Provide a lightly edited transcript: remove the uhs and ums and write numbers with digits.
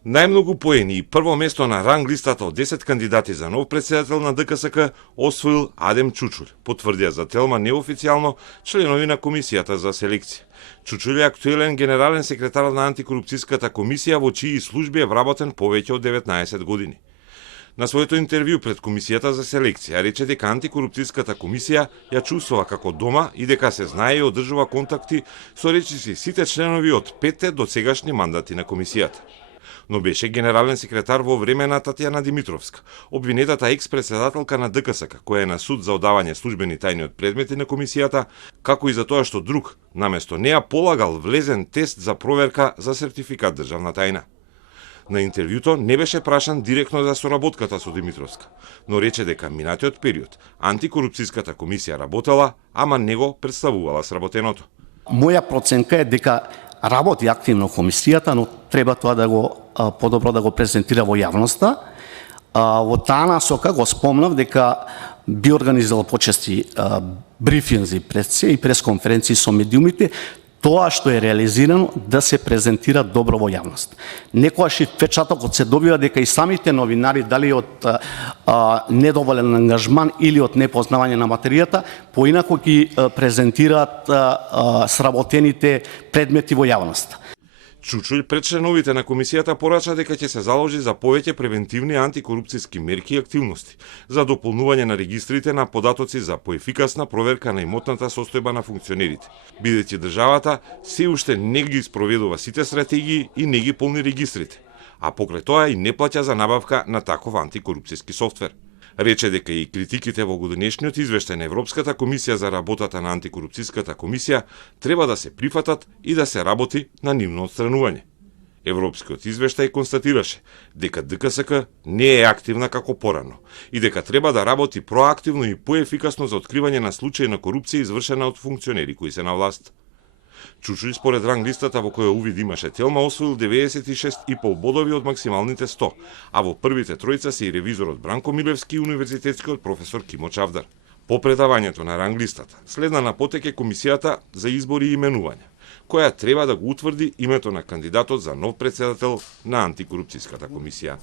Најмногу поени и прво место на ранг листата од 10 кандидати за нов претседател на ДКСК освоил Адем Чучул, потврдија за Телма неофицијално членови на комисијата за селекција. Чучул е актуелен генерален секретар на антикорупцијската комисија во чии служби е вработен повеќе од 19 години. На своето интервју пред комисијата за селекција рече дека антикорупцијската комисија ја чувствува како дома и дека се знае и одржува контакти со речиси сите членови од 5 до сегашни мандати на комисијата. Но беше генерален секретар во време на Татјана Димитровска, обвинетата екс-председателка на ДКСК, која е на суд за одавање службени тајни од предмети на комисијата, како и за тоа што друг, наместо неа, полагал влезен тест за проверка за сертификат државна тајна. На интервјуто не беше прашан директно за соработката со Димитровска, но рече дека минатиот период антикорупцијската комисија работела, ама не го представувала сработеното. Моја проценка е дека работи активно комисијата, но треба тоа да го подобро да го презентира во јавноста. Во таа насока го спомнав дека би организирал почести брифинзи пред се и пресконференции со медиумите, тоа што е реализирано да се презентира добро во јавност. Некојаш и впечатокот се добива дека и самите новинари, дали од недоволен ангажман или од непознавање на материјата, поинаку ги презентираат сработените предмети во јавност. Чучул пред членовите на комисијата порача дека ќе се заложи за повеќе превентивни антикорупцијски мерки и активности, за дополнување на регистрите на податоци за поефикасна проверка на имотната состојба на функционерите, бидејќи државата се уште не ги спроведува сите стратегии и не ги полни регистрите, а покрај тоа и не плаќа за набавка на таков антикорупцијски софтвер. Рече дека и критиките во годинешниот извештај на Европската комисија за работата на антикорупцијската комисија треба да се прифатат и да се работи на нивно отстранување. Европскиот извештај констатираше дека ДКСК не е активна како порано и дека треба да работи проактивно и поефикасно за откривање на случаи на корупција извршена од функционери кои се на власт. Чучул според ранг листата во која увид имаше Телма освоил 96,5 бодови од максималните 100, а во првите тројца се и ревизорот Бранко Милевски и универзитетскиот професор Кимо Чавдар. По предавањето на ранг листата следна на потеке комисијата за избори и именувања, која треба да го утврди името на кандидатот за нов претседател на антикорупцијската комисија.